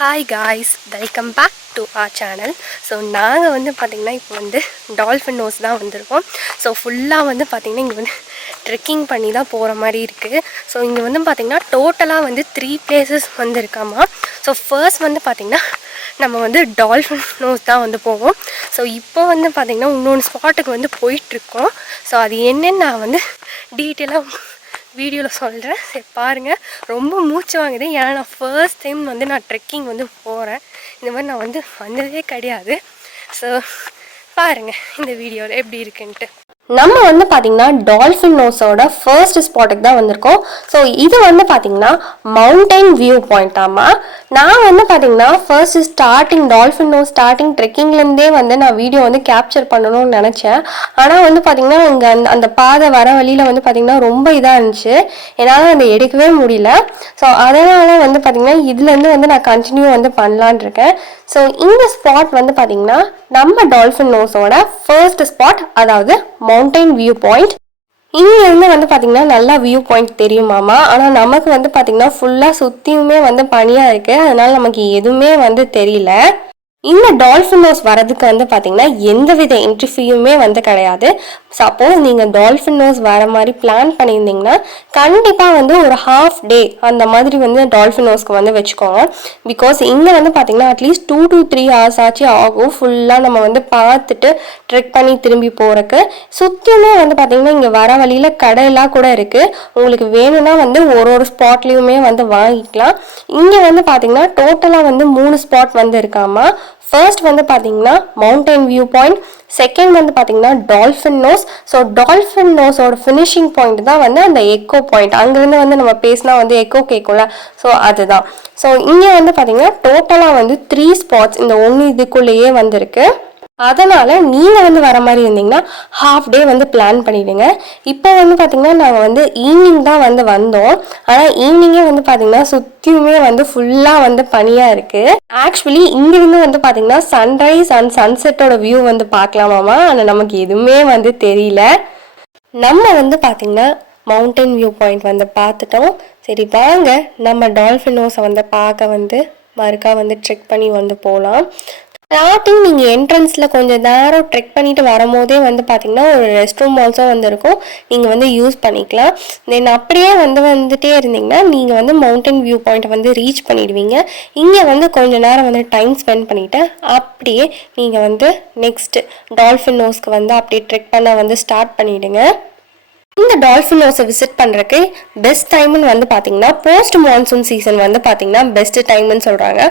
Hi guys, welcome back to our channel. So நாங்கள் வந்து பார்த்திங்கன்னா இப்போ வந்து டால்ஃபின் நோஸ் தான் வந்திருக்கோம். ஸோ ஃபுல்லாக வந்து பார்த்திங்கன்னா இங்கே வந்து ட்ரெக்கிங் பண்ணி தான் போகிற மாதிரி இருக்குது. ஸோ இங்கே வந்து பார்த்திங்கன்னா டோட்டலாக வந்து 3 பிளேசஸ் வந்து இருக்காமா. ஸோ ஃபர்ஸ்ட் வந்து பார்த்திங்கன்னா நம்ம வந்து டால்ஃபின் நோஸ் தான் வந்து போவோம். ஸோ இப்போ வந்து பார்த்திங்கன்னா இன்னொன்று ஸ்பாட்டுக்கு வந்து போயிட்டுருக்கோம். ஸோ அது என்னென்னு நான் வந்து டீட்டெயிலாக வீடியோவில் சொல்கிறேன். சரி பாருங்கள். ரொம்ப மூச்சு வாங்குது, ஏன்னா நான் ஃபர்ஸ்ட் டைம் வந்து நான் ட்ரெக்கிங் வந்து போகிறேன். இந்த மாதிரி நான் வந்து வந்ததே கிடையாது. ஸோ பாருங்கள் இந்த வீடியோவில் எப்படி இருக்குன்ட்டு. நம்ம வந்து பார்த்திங்கன்னா டால்ஃபின் நோஸோட ஃபர்ஸ்ட் ஸ்பாட்டுக்கு தான் வந்திருக்கோம். ஸோ இது வந்து பார்த்திங்கன்னா மவுண்டைன் வியூ பாயிண்டாமா. நான் வந்து பார்த்திங்கன்னா first starting dolphin nose starting ட்ரெக்கிங்லேருந்தே வந்து நான் வீடியோ வந்து கேப்சர் பண்ணணும்னு நினச்சேன். ஆனால் வந்து பார்த்திங்கன்னா இங்கே அந்த பாதை வர வழியில் வந்து பார்த்திங்கன்னா ரொம்ப இதாக இருந்துச்சு, என்னால் அதை எடுக்கவே முடியல. ஸோ அதனால் வந்து பார்த்திங்கன்னா இதுலேருந்து வந்து நான் கண்டினியூ வந்து பண்ணலான் இருக்கேன். ஸோ இந்த ஸ்பாட் வந்து பார்த்திங்கன்னா நம்ம டால்ஃபின் நோஸோட ஃபர்ஸ்ட் ஸ்பாட், அதாவது மவுண்டைன் வியூ பாயிண்ட். இங்கேருந்து வந்து பார்த்திங்கன்னா நல்லா வியூ பாயிண்ட் தெரியுமாமா. ஆனால் நமக்கு வந்து பார்த்திங்கன்னா ஃபுல்லாக சுற்றியுமே வந்து பனியாக இருக்குது, அதனால் நமக்கு எதுவுமே வந்து தெரியல. இந்த டால்ஃபின் நோஸ் வரதுக்கு வந்து பார்த்திங்கன்னா எந்த வித என்ட்ரி ஃபீயுமே வந்து கிடையாது. சப்போஸ் நீங்கள் டால்ஃபின் நோஸ் வர மாதிரி பிளான் பண்ணியிருந்தீங்கன்னா கண்டிப்பாக வந்து ஒரு ஹாஃப் டே அந்த மாதிரி வந்து டால்ஃபின் நோஸ்க்கு வந்து வச்சுக்கோங்க. பிகாஸ் இங்கே வந்து பார்த்திங்கன்னா அட்லீஸ்ட் 2 to 3 hours ஆச்சு ஆகும் ஃபுல்லாக நம்ம வந்து பார்த்துட்டு ட்ரெக் பண்ணி திரும்பி போகிறக்கு. சுற்றியுமே வந்து பார்த்திங்கன்னா இங்கே வர வழியில் கடையெல்லாம் கூட இருக்குது. உங்களுக்கு வேணும்னா வந்து ஒரு ஸ்பாட்லேயுமே வந்து வாங்கிக்கலாம். இங்கே வந்து பார்த்திங்கன்னா டோட்டலாக வந்து 3 ஸ்பாட் வந்து இருக்காமா. ஃபர்ஸ்ட் வந்து பார்த்தீங்கன்னா மவுண்டைன் வியூ பாயிண்ட், செகண்ட் வந்து பார்த்தீங்கன்னா டால்ஃபின் நோஸ். ஸோ டால்ஃபின் நோஸோட ஃபினிஷிங் பாயிண்ட் தான் வந்து அந்த எக்கோ பாயிண்ட். அங்கேருந்து வந்து நம்ம பேசினா வந்து எக்கோ கேட்கும்ல, ஸோ அதுதான். ஸோ இங்கே வந்து பார்த்தீங்கன்னா டோட்டலாக வந்து 3 ஸ்பாட்ஸ் இந்த ஒன்று இதுக்குள்ளேயே வந்துருக்கு. அதனால் நீங்கள் வந்து வர மாதிரி இருந்தீங்கன்னா ஹாஃப் டே வந்து பிளான் பண்ணிவிடுங்க. இப்போ வந்து பார்த்திங்கன்னா நாங்கள் வந்து ஈவினிங் தான் வந்து வந்தோம். ஆனால் ஈவினிங்கே வந்து பார்த்திங்கன்னா சுற்றியுமே வந்து ஃபுல்லாக வந்து பனியாக இருக்குது. ஆக்சுவலி இங்கிருந்து வந்து பார்த்திங்கன்னா சன்ரைஸ் அண்ட் சன்செட்டோட வியூ வந்து பார்க்கலாமாமா. ஆனால் நமக்கு எதுவுமே வந்து தெரியல. நம்ம வந்து பார்த்திங்கன்னா மவுண்டன் வியூ பாயிண்ட் வந்து பார்த்துட்டோம். சரி வாங்க நம்ம டால்ஃபின் நோஸை வந்து பார்க்க வந்து மறுக்கா வந்து ட்ரெக் பண்ணி வந்து போகலாம். ஸ்டார்டிங் நீங்கள் என்ட்ரன்ஸில் கொஞ்சம் நேரம் ட்ரெக் பண்ணிவிட்டு வரும்போதே வந்து பார்த்திங்கன்னா ஒரு ரெஸ்ட் ரூம் ஆல்சோ வந்து இருக்கும், நீங்கள் வந்து யூஸ் பண்ணிக்கலாம். தென் அப்படியே வந்துட்டே இருந்தீங்கன்னா நீங்கள் வந்து மவுண்டன் வியூ பாயிண்ட்டை வந்து ரீச் பண்ணிடுவீங்க. இங்கே வந்து கொஞ்சம் நேரம் வந்து டைம் ஸ்பெண்ட் பண்ணிவிட்டு அப்படியே நீங்கள் வந்து நெக்ஸ்ட் டால்ஃபின் நோஸ்க்கு வந்து அப்படியே ட்ரெக் பண்ண வந்து ஸ்டார்ட் பண்ணிவிடுங்க. இந்த டால்ஃபின் நோஸை விசிட் பண்ணுறதுக்கு பெஸ்ட் டைம்னு வந்து பார்த்தீங்கன்னா போஸ்ட் மான்சூன் சீசன் வந்து பார்த்தீங்கன்னா பெஸ்ட் டைம்னு சொல்கிறாங்க.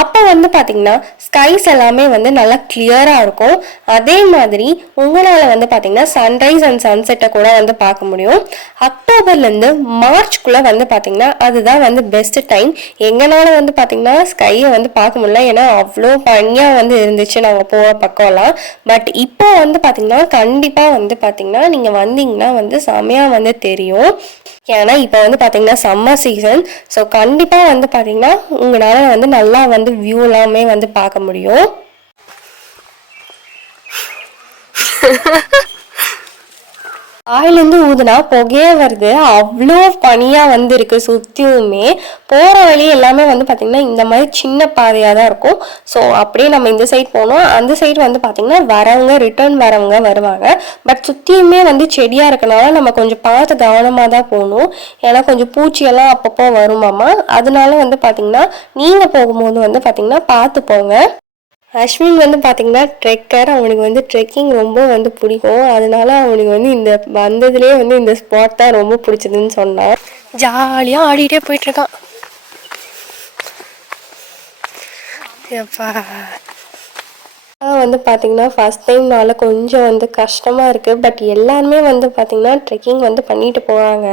அப்போ வந்து பார்த்தீங்கன்னா ஸ்கைஸ் எல்லாமே வந்து நல்லா கிளியராக இருக்கும். அதே மாதிரி உங்களால் வந்து பார்த்தீங்கன்னா சன்ரைஸ் அண்ட் சன்செட்டை கூட வந்து பார்க்க முடியும். அக்டோபர்லேருந்து மார்ச்குள்ளே வந்து பார்த்தீங்கன்னா அதுதான் வந்து பெஸ்ட் டைம். எங்களால் வந்து பார்த்தீங்கன்னா ஸ்கையை வந்து பார்க்க முடியல, ஏன்னா அவ்வளோ பனியாக வந்து இருந்துச்சு நாங்கள் போகிற பக்கம்லாம். பட் இப்போ வந்து பார்த்தீங்கன்னா கண்டிப்பாக வந்து பார்த்தீங்கன்னா நீங்கள் வந்தீங்கன்னா வந்து செமையாக வந்து தெரியும். ஏன்னா இப்போ வந்து பார்த்தீங்கன்னா சம்மர் சீசன். ஸோ கண்டிப்பாக வந்து பார்த்தீங்கன்னா உங்களால் வந்து நல்லா வந்து வியூ எல்லாமே வந்து பார்க்க முடியும். ஆயிலேருந்து ஊதுனா புகையே வருது, அவ்வளோ பனியாக வந்து இருக்குது சுற்றியுமே. போகிற வழி எல்லாமே வந்து பார்த்திங்கன்னா இந்த மாதிரி சின்ன பாதையாக தான் இருக்கும். ஸோ அப்படியே நம்ம இந்த சைட் போனோம், அந்த சைடு வந்து பார்த்திங்கன்னா வரவங்க ரிட்டர்ன் வரவங்க வருவாங்க. பட் சுற்றியுமே வந்து செடியாக இருக்கனால நம்ம கொஞ்சம் பார்த்து கவனமாக தான் போகணும், ஏன்னா கொஞ்சம் பூச்சியெல்லாம் அப்பப்போ வருமாமா. அதனால வந்து பார்த்திங்கன்னா நீங்கள் போகும்போது வந்து பார்த்திங்கன்னா பார்த்து போங்க. அஸ்வின் வந்து பார்த்திங்கன்னா ட்ரெக்கர், அவனுக்கு வந்து ட்ரெக்கிங் ரொம்ப வந்து பிடிக்கும். அதனால அவனுக்கு வந்து இந்த வந்ததுலேயே வந்து இந்த ஸ்பாட் தான் ரொம்ப பிடிச்சதுன்னு சொன்னான். ஜாலியாக ஆடிட்டே போயிட்டுருக்கான். வந்து பார்த்திங்கன்னா ஃபஸ்ட் டைம்னால கொஞ்சம் வந்து கஷ்டமாக இருக்குது. பட் எல்லாருமே வந்து பார்த்திங்கன்னா ட்ரெக்கிங் வந்து பண்ணிட்டு போகிறாங்க.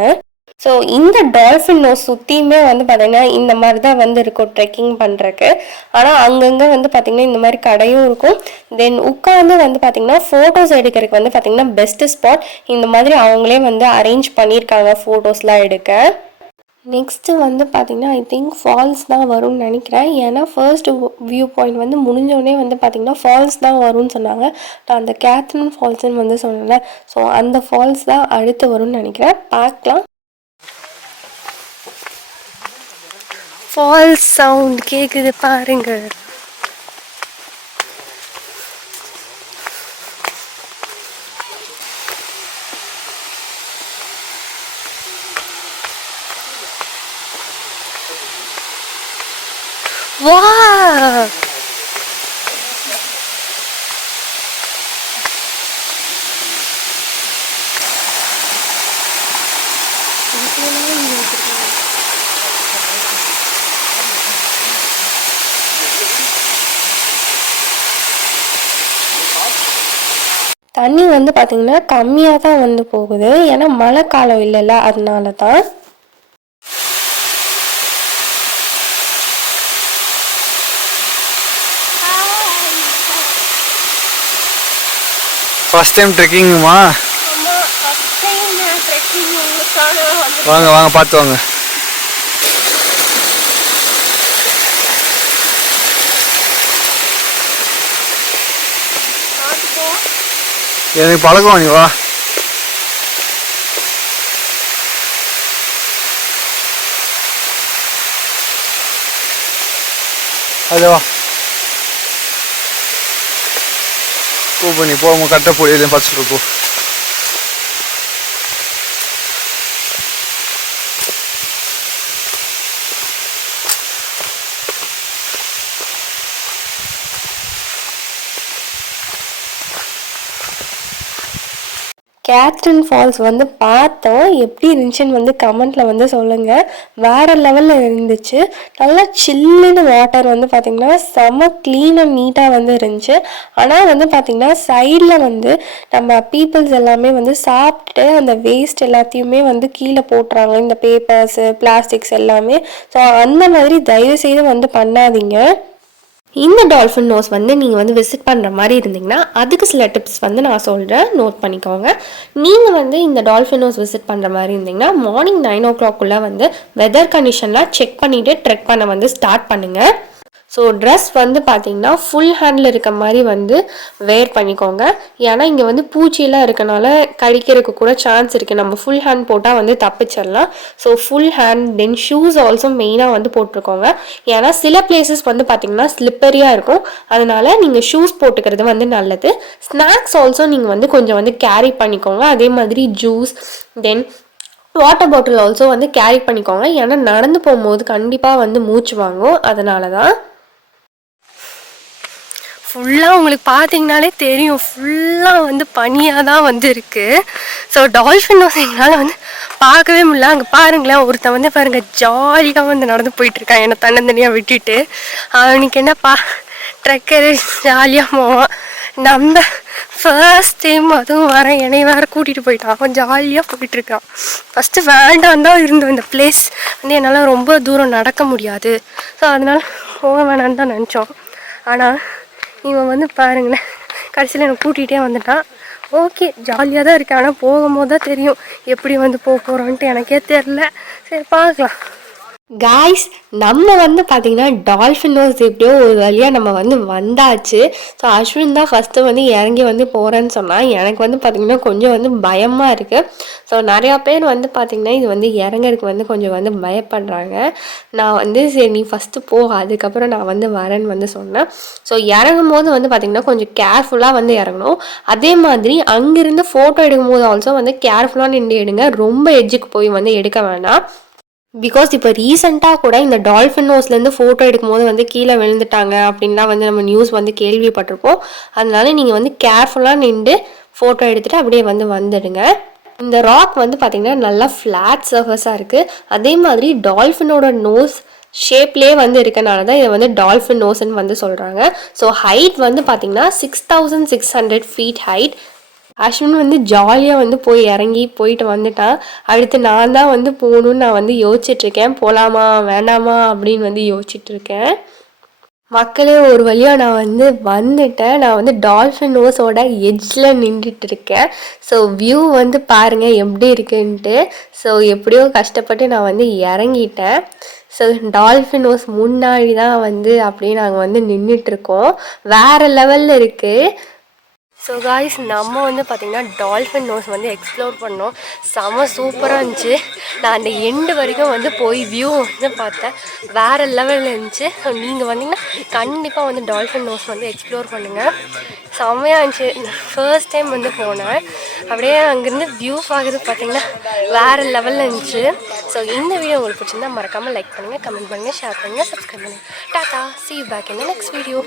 ஸோ இந்த டால்ஃபின் நோஸ் சுற்றியுமே வந்து பார்த்திங்கன்னா இந்த மாதிரி தான் வந்து இருக்கும் ட்ரெக்கிங் பண்ணுறக்கு. ஆனால் அங்கங்கே வந்து பார்த்திங்கன்னா இந்த மாதிரி கடையும் இருக்கும். தென் உட்காந்து வந்து பார்த்திங்கன்னா ஃபோட்டோஸ் எடுக்கிறதுக்கு வந்து பார்த்திங்கன்னா பெஸ்ட்டு ஸ்பாட். இந்த மாதிரி அவங்களே வந்து அரேஞ்ச் பண்ணியிருக்காங்க ஃபோட்டோஸ்லாம் எடுக்க. நெக்ஸ்ட்டு வந்து பார்த்திங்கன்னா ஐ திங்க் ஃபால்ஸ் தான் வரும்னு நினைக்கிறேன். ஏன்னா ஃபர்ஸ்ட் வியூ பாயிண்ட் வந்து முடிஞ்சோடனே வந்து பார்த்திங்கன்னா ஃபால்ஸ் தான் வரும்னு சொன்னாங்க. நான் அந்த கேத்ரின் ஃபால்ஸ்ன்னு வந்து சொன்னேன்ல, ஸோ அந்த ஃபால்ஸ் தான் அடுத்து வரும்னு நினைக்கிறேன். பார்க்கலாம். ஃபால்ஸ் சவுண்ட் கேட்குது பாருங்க. வா தண்ணி வந்து பார்த்திங்கன்னா கம்மியாக தான் வந்து போகுது, ஏன்னா மழை காலம் இல்லைல்ல, அதனால தான். ஃபர்ஸ்ட் டைம் ட்ரெக்கிங்குமா? வாங்க வாங்க பார்த்து வாங்க. எனக்கு பழக்கம், நீ வா. அது வா பூ பண்ணி போவோம், கட்ட பொடியிலையும் பார்த்துட்டு போ. கேத்ரின் ஃபால்ஸ் வந்து பார்த்தோம், எப்படி இருந்துச்சுன்னு வந்து கமெண்ட்டில் வந்து சொல்லுங்கள். வேறு லெவலில் இருந்துச்சு. நல்லா சில்லுன்னு வாட்டர் வந்து பார்த்திங்கன்னா செம்ம க்ளீன் அண்ட் நீட்டாக வந்து இருந்துச்சு. ஆனால் வந்து பார்த்திங்கன்னா சைடில் வந்து நம்ம பீப்புள்ஸ் எல்லாமே வந்து சாப்பிட்டுட்டு அந்த வேஸ்ட் எல்லாத்தையுமே வந்து கீழே போட்டுறாங்க, இந்த பேப்பர்ஸு பிளாஸ்டிக்ஸ் எல்லாமே. ஸோ அந்த மாதிரி தயவுசெய்து வந்து பண்ணாதீங்க. இந்த டால்ஃபின் நோஸ் வந்து நீங்கள் வந்து விசிட் பண்ணுற மாதிரி இருந்தீங்கன்னா அதுக்கு சில டிப்ஸ் வந்து நான் சொல்கிறேன், நோட் பண்ணிக்கோங்க. நீங்கள் வந்து இந்த டால்ஃபின் நோஸ் விசிட் பண்ணுற மாதிரி இருந்தீங்கன்னா மார்னிங் 9 o'clock வந்து வெதர் கண்டிஷன்லாம் செக் பண்ணிவிட்டு ட்ரெக் பண்ண வந்து ஸ்டார்ட் பண்ணுங்கள். ஸோ ட்ரெஸ் வந்து பார்த்திங்கன்னா ஃபுல் ஹேண்டில் இருக்க மாதிரி வந்து வேர் பண்ணிக்கோங்க. ஏன்னா இங்கே வந்து பூச்சியெல்லாம் இருக்கனால கடிக்கிறதுக்கு கூட சான்ஸ் இருக்குது. நம்ம ஃபுல் ஹேண்ட் போட்டால் வந்து தப்பிச்சிடலாம். ஸோ ஃபுல் ஹேண்ட், தென் ஷூஸ் ஆல்சோ மெயினாக வந்து போட்டிருக்கோங்க. ஏன்னா சில பிளேசஸ் வந்து பார்த்திங்கன்னா ஸ்லிப்பரியாக இருக்கும், அதனால் நீங்கள் ஷூஸ் போட்டுக்கிறது வந்து நல்லது. ஸ்நாக்ஸ் ஆல்சோ நீங்கள் வந்து கொஞ்சம் வந்து கேரி பண்ணிக்கோங்க. அதே மாதிரி ஜூஸ், தென் வாட்டர் பாட்டில் ஆல்சோ வந்து கேரி பண்ணிக்கோங்க. ஏன்னா நடந்து போகும்போது கண்டிப்பாக வந்து மூச்சு வாங்கும், அதனால தான். ஃபுல்லாக உங்களுக்கு பார்த்தீங்கனாலே தெரியும், ஃபுல்லாக வந்து பனியாக தான் வந்து இருக்குது. ஸோ டால்ஃபின் நோஸ் எங்களால் வந்து பார்க்கவே முடியல. அங்கே பாருங்களேன், ஒருத்தன் வந்து பாருங்கள் ஜாலியாக வந்து நடந்து போயிட்டுருக்கான் என்னை தன்னந்தனியாக விட்டுட்டு. அவனுக்கு என்னப்பா ட்ரெக்கரு ஜாலியாக போவான். நம்ம ஃபர்ஸ்ட் டைம் அதுவும் வரேன், என்னை வேறு கூட்டிகிட்டு போயிட்டான். அவன் ஜாலியாக போயிட்டுருக்கான். ஃபஸ்ட்டு வேண்டாம் தான் இருந்தோம், இந்த பிளேஸ் வந்து என்னால் ரொம்ப தூரம் நடக்க முடியாது, ஸோ அதனால் போக வேணான்னு தான் நினச்சோம். ஆனால் இவன் வந்து பாருங்களேன் கடைசியில் என்னை கூட்டிகிட்டே வந்துட்டான். ஓகே ஜாலியாக தான் இருக்கேன், ஆனால் போகும்போது தான் தெரியும் எப்படி வந்து போக போகிறோன்ட்டு. எனக்கே தெரில, சரி பார்க்கலாம். காய்ஸ், நம்ம வந்து பார்த்திங்கன்னா டால்ஃபின் நோஸ் எப்படியோ ஒரு வழியாக நம்ம வந்து வந்தாச்சு. ஸோ அஸ்வின் தான் ஃபஸ்ட்டு வந்து இறங்கி வந்து போகிறேன்னு சொன்னால், எனக்கு வந்து பார்த்திங்கன்னா கொஞ்சம் வந்து பயமாக இருக்குது. ஸோ நிறையா பேர் வந்து பார்த்திங்கன்னா இது வந்து இறங்கிறதுக்கு வந்து கொஞ்சம் வந்து பயப்படுறாங்க. நான் வந்து சரி நீ ஃபஸ்ட்டு போ, அதுக்கப்புறம் நான் வந்து வரேன்னு வந்து சொன்னேன். ஸோ இறங்கும் போது வந்து பார்த்திங்கன்னா கொஞ்சம் கேர்ஃபுல்லாக வந்து இறங்கணும். அதே மாதிரி அங்கேருந்து ஃபோட்டோ எடுக்கும் போது ஆல்சோ வந்து கேர்ஃபுல்லாக நின்று எடுங்க, ரொம்ப எட்ஜுக்கு போய் வந்து எடுக்க வேண்டாம். பிகாஸ் இப்போ ரீசெண்டாக கூட இந்த டால்ஃபின் நோஸ்லேருந்து ஃபோட்டோ எடுக்கும் போது வந்து கீழே விழுந்துட்டாங்க அப்படின்லாம் வந்து நம்ம நியூஸ் வந்து கேள்விப்பட்டிருப்போம். அதனால நீங்கள் வந்து கேர்ஃபுல்லாக நின்று ஃபோட்டோ எடுத்துகிட்டு அப்படியே வந்து வந்துடுங்க. இந்த ராக் வந்து பார்த்திங்கன்னா நல்லா ஃப்ளாட் சர்ஃபஸாக இருக்குது. அதே மாதிரி டால்ஃபினோட நோஸ் ஷேப்லேயே வந்து இருக்கனால தான் இதை வந்து டால்ஃபின் நோஸ்ன்னு வந்து சொல்கிறாங்க. ஸோ ஹைட் வந்து பார்த்திங்கன்னா 6600 feet ஹைட். அஸ்வின் வந்து ஜாலியாக வந்து போய் இறங்கி போயிட்டு வந்துட்டான். அடுத்து நான் தான் வந்து போகணுன்னு நான் வந்து யோசிச்சுட்ருக்கேன், போகலாமா வேண்டாமா அப்படின்னு வந்து யோசிச்சுட்ருக்கேன். மக்களே, ஒரு வழியாக நான் வந்து வந்துட்டேன். நான் வந்து டால்ஃபின் நோஸோட எட்ஜில் நின்றுட்டு இருக்கேன். ஸோ வியூ வந்து பாருங்கள் எப்படி இருக்குன்ட்டு. ஸோ எப்படியோ கஷ்டப்பட்டு நான் வந்து இறங்கிட்டேன். ஸோ டால்ஃபின் நோஸ் முன்னாடி தான் வந்து அப்படியே நாங்கள் வந்து நின்றுட்டுருக்கோம். வேறு லெவலில் இருக்குது. ஸோ காய்ஸ் நம்ம வந்து பார்த்திங்கன்னா டால்ஃபின் நோஸ் வந்து எக்ஸ்ப்ளோர் பண்ணோம். செம சூப்பராக இருந்துச்சு. நான் அந்த எண்டு வரைக்கும் வந்து போய் வியூ வந்து பார்த்தேன், வேறு லெவலில் இருந்துச்சு. ஸோ நீங்கள் வந்தீங்கன்னா கண்டிப்பாக வந்து டால்ஃபின் நோஸ் வந்து எக்ஸ்ப்ளோர் பண்ணுங்கள். செம்மையாக இருந்துச்சு. ஃபர்ஸ்ட் டைம் வந்து போனேன். அப்படியே அங்கேருந்து வியூ பார்க்குறது பார்த்திங்கன்னா வேறு லெவலில் இருந்துச்சு. ஸோ இந்த வீடியோ உங்களுக்கு பிடிச்சிருந்தா மறக்காமல் லைக் பண்ணுங்கள், கமெண்ட் பண்ணுங்கள், ஷேர் பண்ணுங்கள், சப்ஸ்கிரைப் பண்ணுங்கள். Tata, see you back in the next video.